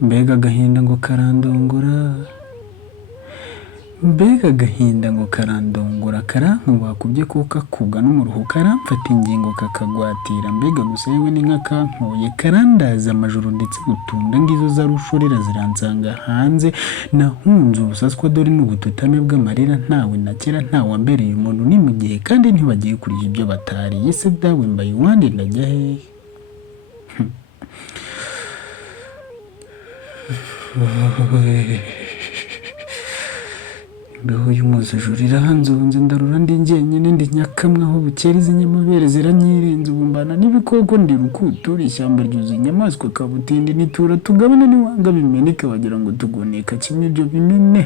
mbega agahinda ngo karandongora, mbega agahinda ngo karandongora, karankuba kubye ko kakubwa n'umuruho, karamfata ingingo kakagwatira, mbega gusa yewe ni nk'akankoye, karandaza amajoro ndetse gutunda ngizo za rushorera ziransanga hanze, nahunze ubusaswa dore n'ubututame bw'amarira, ntawe nakera ntawe wambereye umuntu ni mu gihe kandi ntibagiye kurya ibyo batariye, se dawe mbaye uwande ndajya hehe? Imbeho y'umuzajura irahanzonze, ndarura ndi njyenyine, ndi nyakamwe aho bukera, izi nyamabere ziranyirenze, ubumbana n'ibikoko ndi rukutura, ishyamba ryuzuye inyamaswa kabutindi, nitura tugabane n'iwanga bimeneka, bagira ngo tugoneka kimwe ibyo bimene.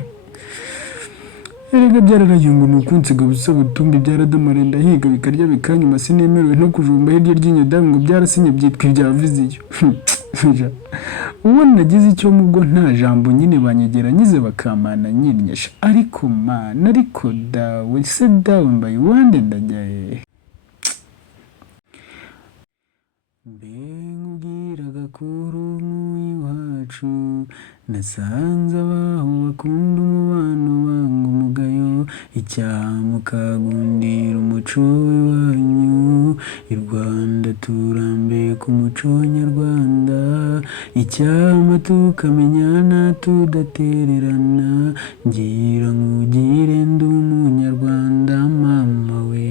Erega byararaye ngo nukunsiga busa butumbi, byaradamara ndahiga bikarya bikanyuma, sinemerewe no kujumba hirya ry'inyodamu, ngo byarasinye byitwa ibya viziyo. Uwo nagize icyo mubwo nta jambo nyine banyegera nyize bakamana nyinyesha, ariko mana, ariko dawe, se dawe mbaye uwande ndajya hehe? Mbega gakuru iwacu, nasanze abaho bakunda umubano banga umugayo, icyaha mukagundira umuco w'iwanyu, i Rwanda turambe ku muco nyarwanda, icyama tukamenyana tudatererana, ngira nkugire ndi umunyarwanda mama we.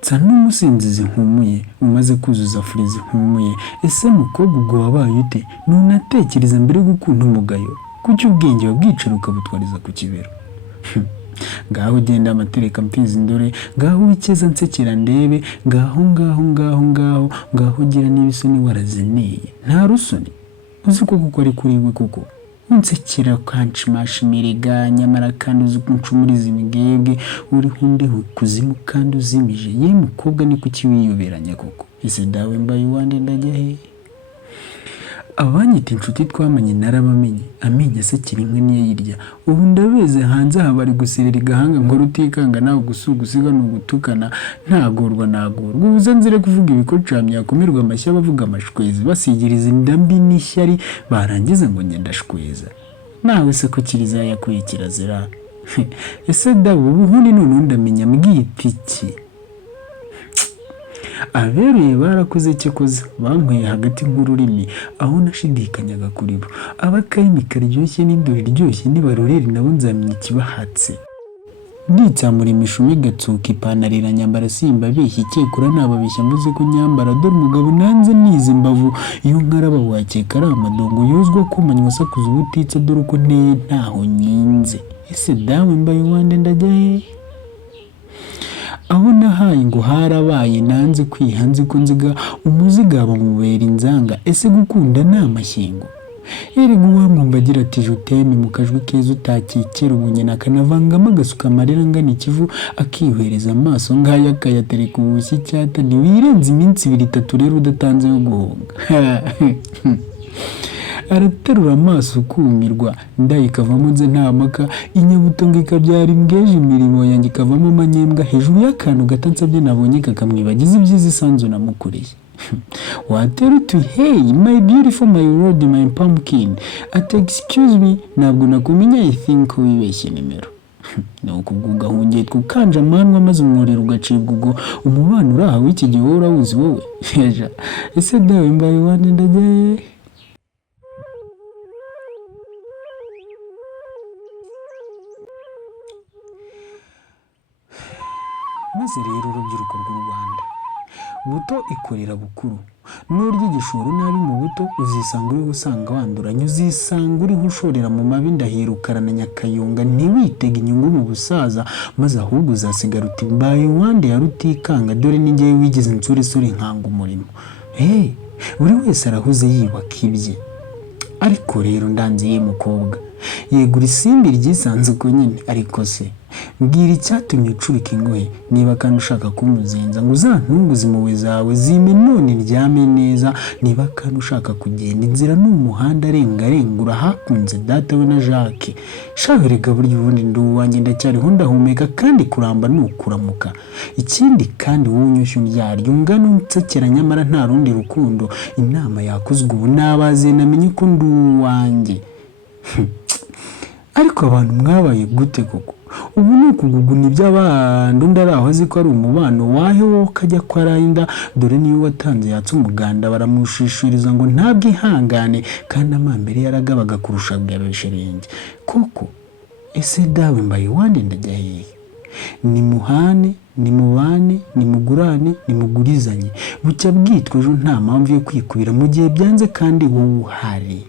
Nsa n'umusinzizi nkumuye, umaze kuzuza furi zinkumuye, ese mukobwa ubwo wabaye ute? Nunatekereza mbere gukunda umugayo, kuki ubwenge wabwicira ukabutwariza ku kibero? Ngaho genda amatereka mpizi ndore, ngaho wikeza nsekera ndebe, ngaho gira n'ibisoni waraziniye, nta rusoni uzi ko kuko ari kuri we kuko unsekera ukanshimashimira, nyamara kandi uzi kuncumuriza imigembwe, uriho undeho kuzimu kandi uzimije, ye mukobwa ni kuki wiyoberanya koko? Ese dawe mbaye uwande ndajya hehe? Abanyita inshuti twamenye narabamenye, amenye se kirimwe niyo yirya, ubu ndabeze hanze aha bari guserera igahanga ngo rutikanga, nawe gusiga n'ugutukana, ntagorwa ubuze nzire kuvuga ibikoca yakomerwa amashyi bavuga amashwezi, basigiriza indambi n'ishyari, barangiza ngo ndashweza. Nawe se ko kiriza yakuye kirazira? Ese dawe ubundi none ndamenya mbwita iki? Aberuye barakoze cyakoze, bankweye hagati nk'ururimi, aho nashidikanyaga kuri bo, abakayimi karyoshye n'indori iryoshye nibarorere nabo nzamenya ikibahatse. Nditsamura imishumi gatsuka, ipantaro iranyambara simbabeshya, icyekura nababeshya mvuze ko nyambara, dore umugabo nanze nize mbavu, iyo nkaraba wakeka ari amadongo yuzwa kumanywa asakuza ubutitsa, dore uko nteye ntaho nyinze. Ese dawe mbaye uwande ndajya hehe? Aho nahaye ngo harabaye, nanze kwiha nzi ko nziga umuzigaba mubera inzanga, ese gukunda ni amashyengo? Erega uwamwumva agira ati juteme mu kajwi keza utakikera ubunyena, akanavangamo agasuka amarira angana ikivu, akihwereza amaso ngaya akayatereka ubushyi icyata, ntiwirenze iminsi 2-3 rero udatanze yo guhonga. Araterura amaso ukumirwa, ndayi ikavamo nze nta maka, inyabuto ngo ikabyara imbweje, imirimo yanjye ikavamo amanyembwa, hejuru y'akantu gatansabye nabonye kakamwibagiza ibyiza isanzu namukoreye. Watera uti hey my beautiful, my world, my pumpkin, ati excuse me, ntabwo nakumenya, I think wibeshye nimero. Nuko ubwo gahungiye twukanja amanwa maze umworero ugacibwa, ubwo umubano uraha w'iki gihe urawuzi wowe. Ese dawe mbaye uwande ndajya hehe? Maze rero urubyiruko rw'u Rwanda, buto ikorera bukuru, n'urya igishoro nabi mu buto, uzisanga uriho usanga wanduranya, uzisanga uriho ushorera mu mabi, ndahera ukarana nyakayonga, ntiwitega inyungu mu busaza, maze ahubwo uzasigara uti mbaye uwande ya Rutikanga, dore ningewe wigize insoresore nkanga umurimo. Buri wese arahuze yibaka ibye, ariko rero ndanze ye mukobwa, yegura isimbi ryisanze uko nyine, ariko se mbwira icyatumye ucurika ingohe, niba kandi ushaka kumuzenza ngo uzantunguze impuhwe zawe zime none ndyame neza, niba kandi ushaka kugenda inzira n'umuhanda arengarengura hakunze data we na Jacques. Shaberega burya ubundi ndi uwanjye ndacyariho ndahumeka kandi kuramba ni ukuramuka. Ikindi kandi wowe unyushye undyarya ungana unsekera nyamara nta rundi rukundo, inama yakozwe ubu nabaze namenye ko ndi uwanjye. Ariko abantu mwabaye gute koko? Ubu ni ukuguguna iby'abandi undi ari aho azi ko ari umubano wahe wowe ukajya kwa Rainda, dore niyo watanze yatse umuganda baramushishiriza ngo ntabwihangane kandi amambere yaragabaga kurusha bwabesherenge. Koko ese dawe mbaye wande ndajya hehe? Nimuhane, nimubane, nimugurane, nimugurizanye, bucya bwitwa ejo nta mpamvu yo kwikubira mu gihe byanze kandi wowe uhari.